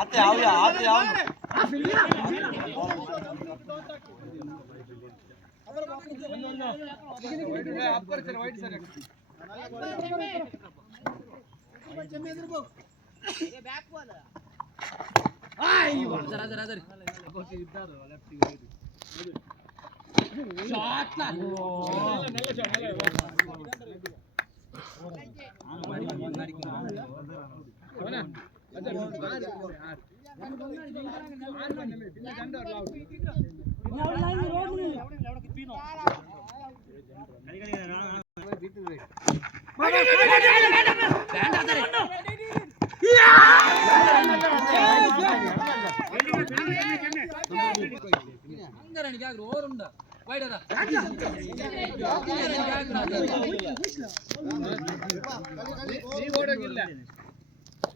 आते आओ या आते आओ अपर सर वाइट सर बैक वाला जरा जरा जरा शॉट ला நல்ல ஷாட்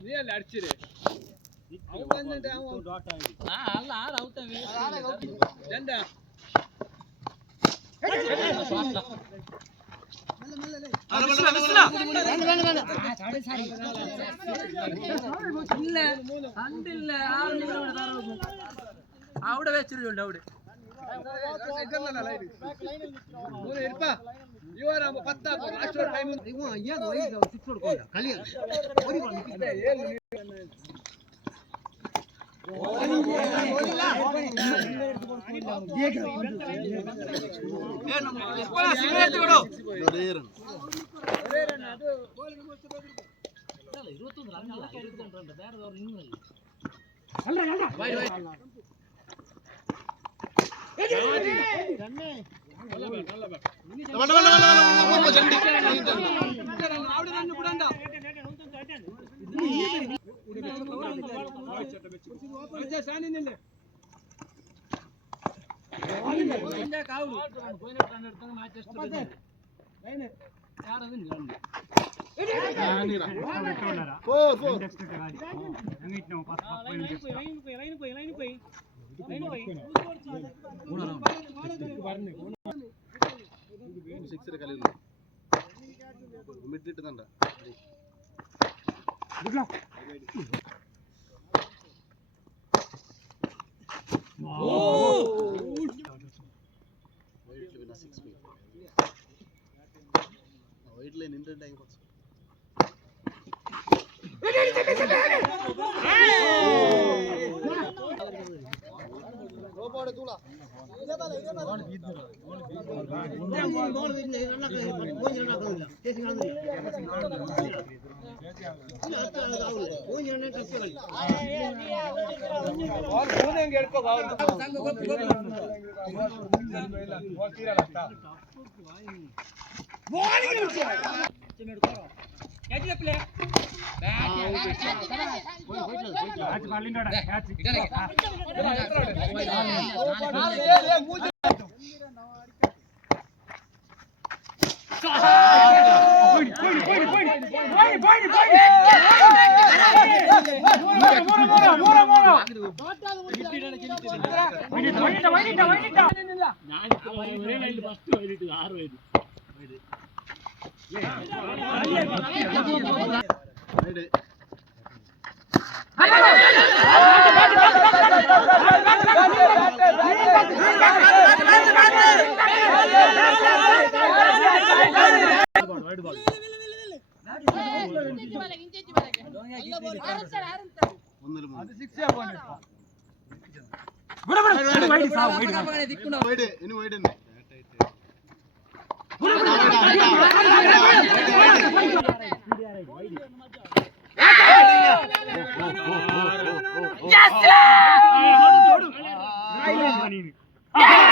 நல்ல அடிச்சிரு அவன் வந்து அவன் டாட் ஆயிடு அல்ல ஆர் அவுட் ரெண்டா അവിടെ വെച്ചിട്ടുണ്ട് അവിടെ இருப்பா யுவர் நம்ம 10 லாஸ்ட் ஒரு டைம் இவன் ஐயா ஓடி 6 கொடுக்கோடா களி ஓடி வந்து 7 Yes!